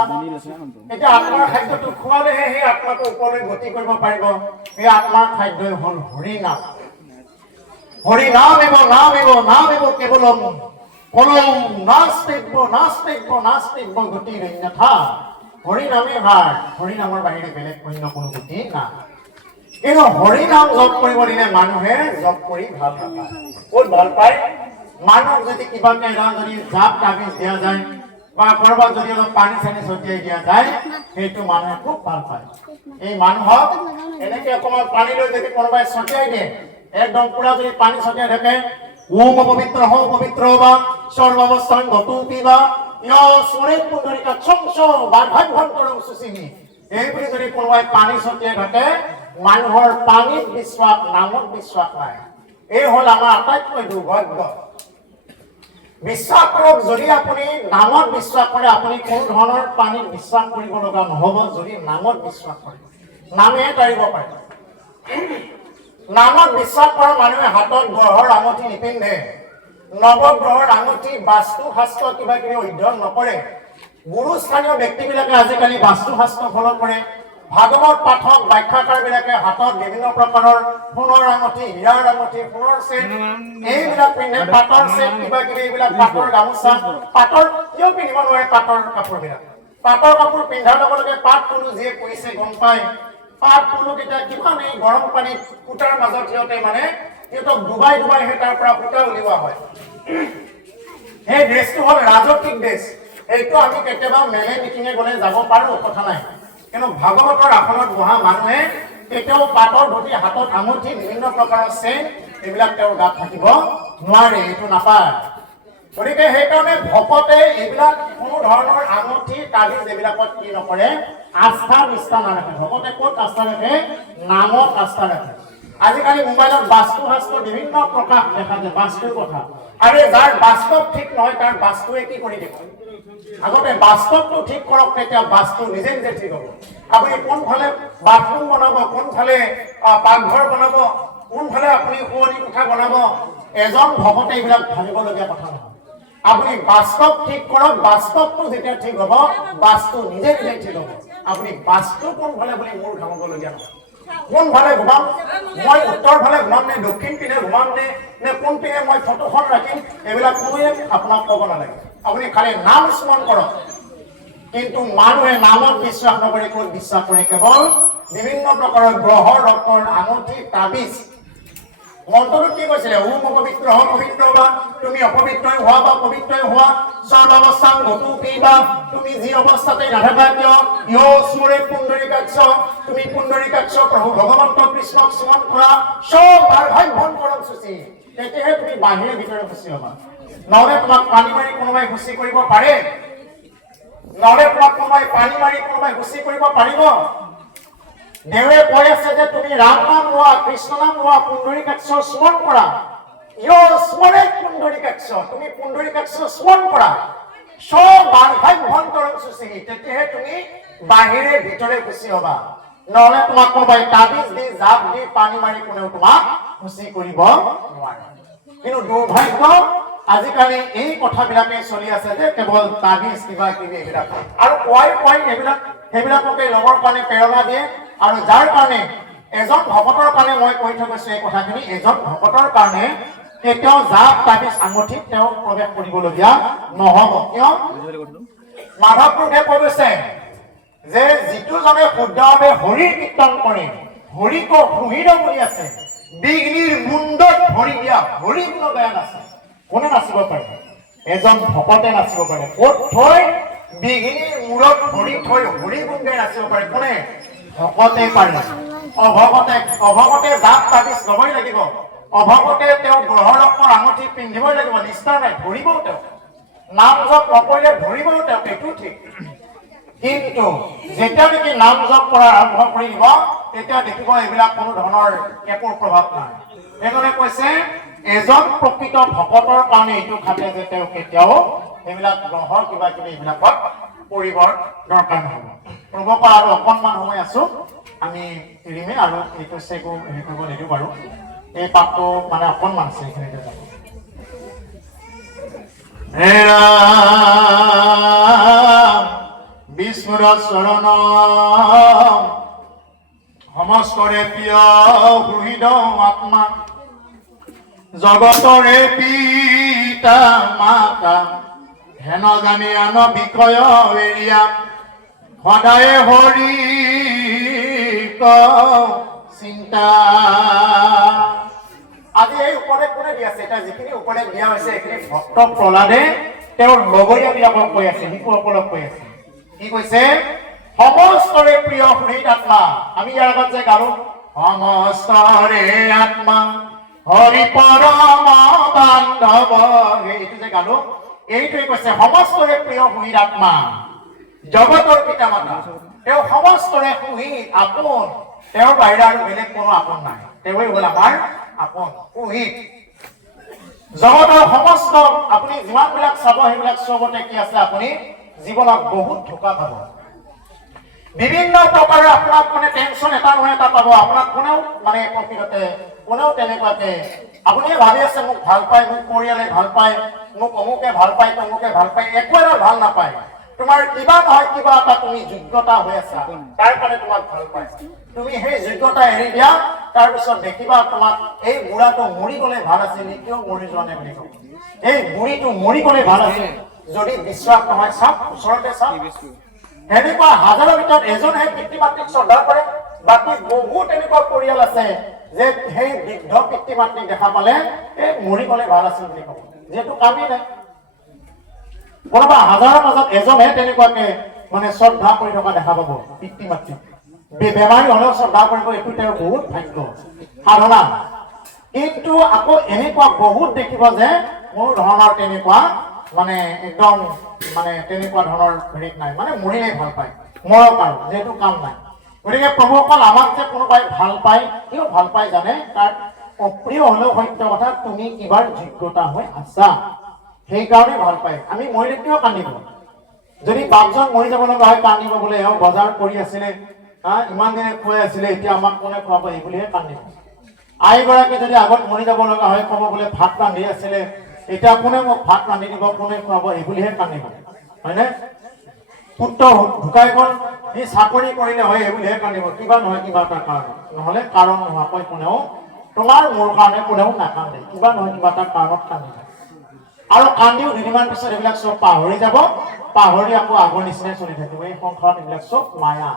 এতিয়া আত্মাৰ খাদ্যটো খোৱালেহে সেই আত্মাটো ওপৰলৈ গতি কৰিব পাৰিব সেই আত্মাৰ খাদ্যই হ'ল হৰি নাম হৰি নাম এব কেৱলম কলম নাস্তিব্য গতি অন্যথা হৰি নামে হাৰ হৰি নামৰ বাহিৰে বেলেগ অন্য কোনো গতি নাই কিন্তু হৰি নাম জপ কৰিব দিলে মানুহে জপ কৰি ভাল নাপায় ক'ত ভাল পায় মানুহক যদি কিবাকে যদি জাপ তাবিজ দিয়া যায় বা ক'ৰবাত যদি অলপ পানী চানী ছটিয়াই দিয়া যায় সেইটো মানুহে খুব ভাল পায় এই মানুহক এনেকে অকণমান পানী লৈ যদি কোনোবাই ছটিয়াই দিয়ে একদম পুৰা যদি পানী ছটিয়াই থাকে ওম পবিত্ৰ হও পবিত্ৰ বা সৰ্বাৱস্থান গতু পিবা স্বৰে পুণ্ডৰিকা চংচ বাৰ্ধাভ্যন্তৰং সুচিনি এই বুলি যদি কোনোবাই পানী ছটিয়াই থাকে মানুহৰ পানীত বিশ্বাস নামত বিশ্বাস নাই এই হ'ল আমাৰ আটাইতকৈ দুৰ্ভাগ্য বিশ্বাস কৰক যদি আপুনি নামত বিশ্বাস কৰে আপুনি কোনো ধৰণৰ পানীত বিশ্বাস কৰিব লগা নহ'ব যদি নামত বিশ্বাস কৰে নামে তাৰিব পাৰে নামত বিশ্বাস কৰা মানুহে হাতত গ্ৰহৰ আঙুঠি নিপিন্ধে নৱগ্ৰহৰ আঙুঠি বাস্তু শাস্ত্ৰ কিবা কিবি অধ্যয়ন নকৰে গুৰুস্থানীয় ব্যক্তিবিলাকে আজিকালি বাস্তু শাস্ত্ৰ ফলো কৰে ভাগৱত পাঠক ব্যাখ্যাকাৰবিলাকে হাতত বিভিন্ন প্ৰকাৰৰ সোণৰ আঙুঠি হীৰাৰ আঙুঠি সোণৰ চেট এইবিলাক পিন্ধে পাটৰ চেট কিবা কিবি এইবিলাক পাটৰ গামোচা পাটৰ কিয় পিন্ধিব নোৱাৰে পাটৰ কাপোৰবিলাক পাটৰ কাপোৰ পিন্ধাৰ লগে লগে পাট পুলু যিয়ে পৰিছে গম পায় পাট পুলুকেইটা কিমান এই গৰম পানীত ফুটাৰ মাজত সিহঁতে মানে সিহঁতক ডুবাই সেই তাৰ পৰা ফুটা উলিওৱা হয় সেই ড্ৰেছটো হ'ল ৰাজকীয় ড্ৰেছ এইটো আমি কেতিয়াবা মেলে মিটিঙে গ'লে যাব পাৰোঁ কথা নাই কিন্তু ভাগৱতৰ আসনত বহা মানুহে কেতিয়াও পাটৰ ধুতি হাতত আঙুঠি বিভিন্ন প্ৰকাৰৰ চেন এইবিলাক তেওঁৰ গাত থাকিব নোৱাৰে এইটো নাপায় গতিকে সেইকাৰণে ভকতে এইবিলাক কোনো ধৰণৰ আঙুঠি তাবিজ এইবিলাকত কি নকৰে আস্থা নিষ্ঠা নাৰাখে ভকতে ক'ত আস্থা ৰাখে নামত আস্থা ৰাখে আজিকালি মোবাইলত বাস্তু শাস্ত্ৰ বিভিন্ন প্ৰকাশ দেখা যায় বাস্তুৰ কথা আৰু যাৰ বাস্তৱ ঠিক নহয় তাৰ বাস্তুৱে কি কৰি দিব আগতে বাস্তৱটো ঠিক কৰক তেতিয়া বাস্তু নিজে নিজে ঠিক হ'ব আপুনি কোনফালে বাথৰুম বনাব কোনফালে পাকঘৰ বনাব কোনফালে আপুনি শুৱনি কোঠা বনাব এজন ভকতে এইবিলাক ভাবিবলগীয়া কথা নহয় আপুনি বাস্তৱ ঠিক কৰক, বাস্তৱটো যেতিয়া ঠিক হ'ব বাস্তু নিজে নিজে ঠিক হ'ব। আপুনি বাস্তু কোনফালে বুলি মোৰ ঘামিবলগীয়া নহয়। কোনফালে ঘুমাম, মই উত্তৰ ফালে ঘুমাম নে দক্ষিণ পিনে ঘুমাম নে কোন পিনে মই ফটোখন ৰাখিম, এইবিলাক কোনোৱে আপোনাক ক'ব নালাগে। আপুনি খালি নাম স্মৰণ কৰক। কিন্তু মানুহে নামত বিশ্বাস নকৰি ক'ত বিশ্বাস কৰে? কেৱল বিভিন্ন প্ৰকাৰৰ গ্ৰহৰ ৰত্নৰ আঙুঠি তাবিজ। মন্ত্ৰটো কি কৈছিলে? ওম অপবিত্ৰ হ পবিত্ৰ বা, তুমি অপবিত্ৰই হোৱা বা পবিত্ৰই হোৱা, সৰ্বাৱস্থান গতু পিবা, তুমি যি অৱস্থাতে নাথাকা কিয়, ইয় স্মৰে পুণ্ডৰীকাক্ষ, তুমি পুণ্ডৰীকাক্ষ প্ৰভু ভগৱন্ত কৃষ্ণক স্মৰণ কৰা, সব ভাগ্যন কৰক সূচী। তেতিয়াহে তুমি বাহিৰে ভিতৰে খুচি হ'বা। নহ'লে তোমাক পানী মাৰি কোনোবাই খুচি কৰিব পাৰে? নহ'লে তোমাক কোনোবাই পানী মাৰি কোনোবাই খুচি কৰিব পাৰিব? দেৱে কৈ আছে যে তুমি ৰাম নাম লোৱা, কৃষ্ণ নাম লোৱা, পুণ্ডৰীকাক্ষ স্মৰণ কৰা। ইয় স্মৰে পুণ্ডৰীকাক্ষ, তুমি পুণ্ডৰীকাক্ষ স্মৰণ কৰা, সব ভাগ্যন কৰক সূচী। তেতিয়াহে তুমি বাহিৰে ভিতৰে খুচি হ'বা। নহ'লে তোমাক কোনোবাই তাবিজ দি জাপ দি পানী মাৰি কোনেও তোমাক খুচি কৰিব নোৱাৰে। কিন্তু দুৰ্ভাগ্য আজিকালি এই কথাবিলাকে চলি আছে যে কেৱল তাবিজ কিবা কিবি এইবিলাক, আৰু কোৱাই সেইবিলাককে লগৰ কাৰণে প্ৰেৰণা দিয়ে। আৰু যাৰ কাৰণে এজন ভকতৰ কাৰণে মই কৈ থৈ গৈছো এই কথাখিনি, এজন ভকতৰ কাৰণে কেতিয়াও জাপ তাবিজ আঙুঠিত তেওঁ প্ৰৱেশ কৰিবলগীয়া নহ'ব। কিয়? মাধৱ পুৰুষে কৈ গৈছে যে যিটো জনে শুদ্ধভাৱে হৰিৰ কীৰ্তন কৰে, হৰিক সুহিৰ বুলি আছে, বিঘ্নিৰ মুণ্ডত ভৰি দিয়া হৰি গুণ গায়ন আছে। কোনে নাচিব পাৰে? এজন ভকতে নাচিব পাৰে। ক'ত থৈ? বিঘ্নিৰ মূৰত ভৰি থৈ হৰি গুণ গাই নাচিব পাৰে। কোনে? ভকতে পাৰে। অভকতে জাপ তাবিজ ল'বই লাগিব, অভকতে তেওঁ গ্ৰহৰ ৰত্নৰ আঙুঠি পিন্ধিবই লাগিব। নিষ্ঠা নাই, ধৰিবও তেওঁ। নাম জপ নকৰিলে ধৰিবও তেওঁ, এইটো ঠিক। কিন্তু যেতিয়া নেকি নাম জপ কৰা আৰম্ভ কৰি দিব, তেতিয়া দেখিব এইবিলাক কোনো ধৰণৰ একো প্ৰভাৱ নাই। সেইকাৰণে কৈছে এজন প্ৰকৃত ভকতৰ কাৰণে এইটো খাটে যে তেওঁ কেতিয়াও এইবিলাক গ্ৰহৰ কিবা কিবি এইবিলাকত পৰিবৰ দৰকাৰ নহ'ব। প্ৰভুক আৰু অকণমান সময় আছো, আমি এৰিমে আৰু এইটো চেকো হেৰি কৰিব নিদিওঁ বাৰু। এই পাঠটো মানে অকণমান আছে, এইখিনিতে যাব। বিষ্ণুৰ চৰণ সমস্তৰে প্ৰিয় হৃদ আত্মা, জগতৰে পিতা মাতা, হেন জানি আন বিষয় এৰিয়া, সদায় হৰি চিন্তা। আজি এই উপদেশ কোনে দি আছে? এতিয়া যিখিনি উপদেশ দিয়া হৈছে এইখিনি ভক্ত প্ৰহ্লাদে তেওঁৰ লগৰীয়া বিলাকক কৈ আছে, শিশুসকলক কৈ আছে। কি কৈছে? সমস্তৰে প্ৰিয় হৃদ আত্মা। আমি ইয়াৰ আগত যে গালো সমস্তৰে আত্মা হৰি পৰম বান্ধৱ, এইটো যে গালো, এইটোৱে কৈছে সমস্তৰে প্ৰিয় হৃদ আত্মা, জগতৰ পিতা মাতা। তেওঁ সমস্তৰে সুহিত আপোন, তেওঁৰ বাহিৰে আৰু বেলেগ কোনো আপোন নাই। তেওঁৱে হ'ল আমাৰ আপোন সুহিত। জগতৰ সমস্ত আপুনি যিমানবিলাক চাব সেইবিলাক চবতে কি আছে? আপুনি জীৱনত বহুত ধোকা পাব। বিভিন্ন প্ৰকাৰৰ আপোনাক মানে টেনচন এটা নহয় এটা পাব। আপোনাক কোনেও মানে প্ৰকৃততে কোনেও তেনেকুৱাকে আপুনিয়ে ভাবি আছে মোক ভাল পায়, মোক পৰিয়ালে ভাল পায়, মোক অমুকে ভাল পায়, তমুকে ভাল পায়, একো এটা ভাল নাপায়। তোমাৰ কিবা নহয় কিবা এটা তুমি যোগ্যতা হৈ আছা, তাৰ কাৰণে তোমাক ভাল পায়। তুমি সেই যোগ্যতা এৰি দিয়া, তাৰপিছত দেখিবা তোমাক এই বুঢ়াটো মৰি গ'লে ভাল আছিল, কিয় মৰি যোৱা নাই বুলি ক'ব। এই বুঢ়ীটো মৰি গ'লে ভাল আছিল। যদি বিশ্বাস নহয় চাওক, ওচৰতে চাওক, এনেকুৱা হাজাৰৰ ভিতৰত এজনহে পিতৃ মাতৃক শ্ৰদ্ধা কৰে। বাকী বহুত এনেকুৱা পৰিয়াল আছে যে সেই বৃদ্ধ পিতৃ মাতৃক দেখা পালে এই মৰি গ'লে ভাল আছিল বুলি ক'ব, যিহেতু কামেই নাই। কোনোবা হাজাৰৰ মাজত এজনহে তেনেকুৱাকে মানে শ্ৰদ্ধা কৰি থকা দেখা পাব পিতৃ মাতৃক। বেমাৰী হলেও শ্ৰদ্ধা কৰিব, এইটো তেওঁৰ বহুত ভাগ্য সাধনা। কিন্তু আকৌ এনেকুৱা বহুত দেখিব যে কোনো ধৰণৰ তেনেকুৱা মানে একদম মানে তেনেকুৱা ধৰণৰ হেৰিত নাই, মানে মৰিলেই ভাল পায়, মৰক আৰু যিহেতু কাম নাই। গতিকে প্ৰভুসকল আমাক যে কোনোবাই ভাল পায়, কিয় ভাল পায় জানে? তাৰ অপ্ৰিয় হলেও সত্য কথা, তুমি কিবাৰ যোগ্যতা হৈ আছা, সেইকাৰণে ভাল পায়। আমি মৰিলে কিয় কান্দিব? যদি বাপজন মৰি যাব লগা হয় কান্দিব, বোলে এওঁ বজাৰ কৰি আছিলে, ইমান দিনে খুৱাই আছিলে, এতিয়া আমাক কোনে খুৱাব, এই বুলিহে কান্দিব। আইগৰাকী যদি আগত মৰি যাব লগা হয় ক'ব বোলে ভাত ৰান্ধি আছিলে, এতিয়া কোনে মোক ভাত ৰান্ধি দিব, কোনে খুৱাব, এইবুলিহে কান্দিব, হয়নে? পুত্ৰ ঢুকাই গ'ল, সি চাকৰি কৰিলে হয়, এইবুলিহে কান্দিব, কিবা নহয় কিবা এটা কাৰণ, নহ'লে কাৰণ নোহোৱাকৈ কোনেও তোমাৰ মোৰ কাৰণে কোনেও নাকান্দে, কিবা নহয় কিবা এটা কাৰণত কান্দিব। আৰু কান্দিও দুদিনমান পিছত এইবিলাক চব পাহৰি যাব, পাহৰি আকৌ আগৰ নিচিনাই চলি থাকিব। এই সংসাৰত এইবিলাক চব মায়া।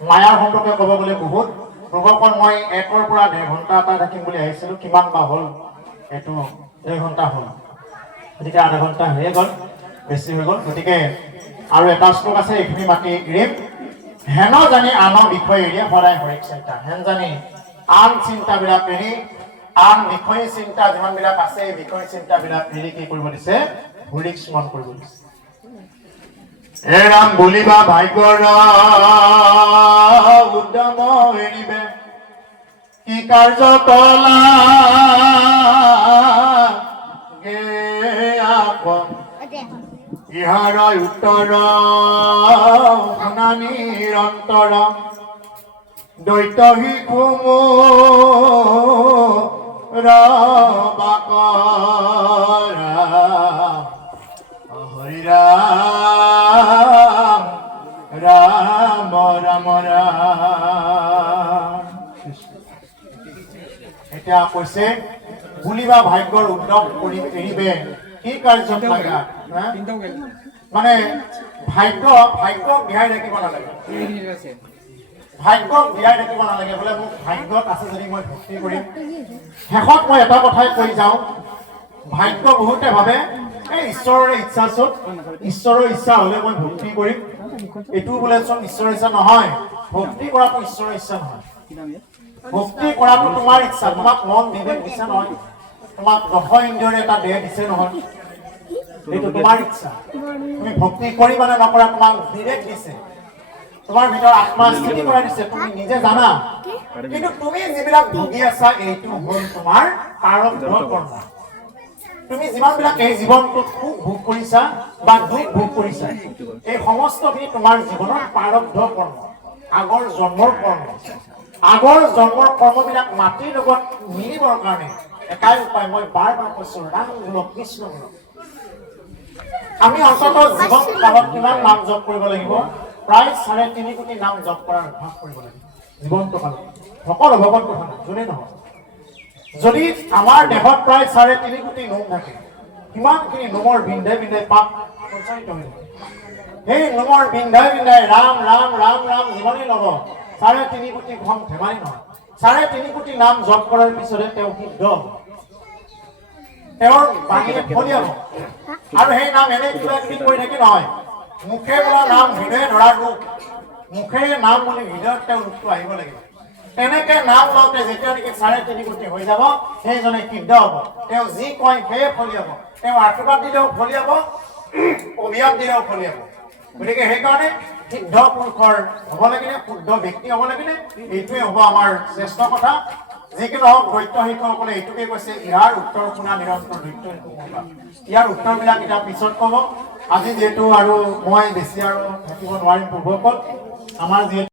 মায়াৰ সম্পৰ্কে ক'ব গ'লে বহুত প্ৰবকন। মই 1ৰ পৰা 1.5 ঘণ্টা এটা থাকিম বুলি আহিছিলোঁ, কিমান বা হ'ল, এইটো 2 ঘণ্টা হ'ল, গতিকে আধা ঘণ্টা হৈয়ে গ'ল, বেছি হৈ গ'ল। গতিকে আৰু এটা শ্লোক আছে, এইখিনি মাতি এৰিম। হেন জানি আনৰ বিষয় এৰি সদায় হৰিক চিন্তা। হেন জানি আন চিন্তাবিলাক এৰি, আন বিষয় চিন্তা যিমানবিলাক আছে, এই বিষয় চিন্তাবিলাক এৰি কি কৰিব দিছে? হৰিক স্মৰণ কৰিব দিছে। হে ৰাম বুলিবা ভাগ্যৰ উদ্যম এৰিবে, কি কাৰ্য কলা ইহাৰ উত্তৰ শুনা নিৰন্তৰ, দৈত শিশু বাকৰা হৰি ৰাম ৰাম ৰাম ৰাম। এতিয়া কৈছে বুলিবা ভাগ্যৰ উদ্যম কৰি এৰিবে, কি কাৰ্যত লাগা? মানে ভাগ্যক বিহাই ৰাখিব নালাগে, ভাগ্যক বিহাই ৰাখিব নালাগে। বোলে মোক ভাগ্যত আছে যদি মই ভক্তি কৰিম। শেষত মই এটা কথাই কৈ যাওঁ, ভাগ্য বহুতে ভাবে এই ঈশ্বৰৰে ইচ্ছা চব, ঈশ্বৰৰ ইচ্ছা হলে মই ভক্তি কৰিম, এইটো বোলে চব ঈশ্বৰৰ ইচ্ছা নহয়। ভক্তি কৰাটো ঈশ্বৰৰ ইচ্ছা নহয়, ভক্তি কৰাটো তোমাৰ ইচ্ছা। তোমাক মন বিবেক দিছে নহয়, তোমাক 10 ইন্দ্ৰিয়ৰ এটা দেহ দিছে নহয়, এইটো তোমাৰ ইচ্ছা। তুমি ভক্তি কৰিবা নে নকৰা তোমাক বিবেক দিছে, তোমাৰ ভিতৰত আত্মা স্থিতি কৰাই দিছে, তুমি নিজে জানা। কিন্তু তুমি যিবিলাক ভুগি আছা এইটো হ'ল তোমাৰ প্ৰাৰব্ধ কৰ্ম। তুমি যিমানবিলাক এই জীৱনটোত সুখ ভোগ কৰিছা বা দুখ ভোগ কৰিছা, এই সমস্তখিনি তোমাৰ জীৱনৰ প্ৰাৰব্ধ কৰ্ম, আগৰ জন্মৰ কৰ্ম। আগৰ জন্মৰ কৰ্মবিলাক মাটিৰ লগত মিলিবৰ কাৰণে এটাই উপায়, মই বাৰ বাৰ কৈছো, ৰাম গুণক কৃষ্ণ গুণক। আমি অন্ততঃ জীৱন কালত কিমান নাম জপ কৰিব লাগিব? প্ৰায় 3.5 কোটি নাম জপ কৰাৰ অভ্যাস কৰিব লাগিব জীৱনটো কালত। সকলো ভগৱান কথা নাই, যোনে নহয়। যদি আমাৰ দেহত প্ৰায় 3.5 কোটি নোম থাকে, কিমানখিনি নোমৰ বিন্ধাই বিন্ধাই পাপ সঞ্চাৰিত হৈ থাকে। সেই নোমৰ বিন্ধাই বিন্ধাই ৰাম ৰাম ৰাম ৰাম যিমানেই ল'ব, 3.5 কোটি ঘম ধেমালি নহয়। 3.5 কোটি নাম জপ কৰাৰ পিছতে তেওঁ শুদ্ধ, তেওঁৰ বাণীয়ে ফলিয়াব। আৰু সেই নাম এনে কিবা কিবি কৈ থাকে নহয়, মুখে বোলা নাম হৃদয়ে ধৰাৰ ৰূপ, মুখেৰে নাম বুলি হৃদয়ত তেওঁ ৰূপটো আহিব লাগিব। তেনেকে নাম লওঁতে যেতিয়া নেকি 3.5 কোটি হৈ যাব, সেইজনে সিদ্ধ হ'ব। তেওঁ যি কয় সেয়ে ফলিয়াব, তেওঁ আশীৰ্বাদ দিলেও ফলিয়াব, অভিশাপ দিলেও ফলিয়াব। গতিকে সেইকাৰণে সিদ্ধ পুৰুষৰ হ'ব লাগিলে, শুদ্ধ ব্যক্তি হ'ব লাগিলে, এইটোৱে হ'ব আমাৰ শ্ৰেষ্ঠ কথা। যিকি নহওক দৈত্য শিশুসকলে এইটোকে কৈছে, ইয়াৰ উত্তৰ শুনা নিৰন্তৰ দৈত্য শিশু। ইয়াৰ উত্তৰবিলাক এতিয়া পিছত ক'ব। আজি যিহেতু আৰু মই বেছি আৰু থাকিব নোৱাৰিম, প্ৰভুসকল আমাৰ যিহেতু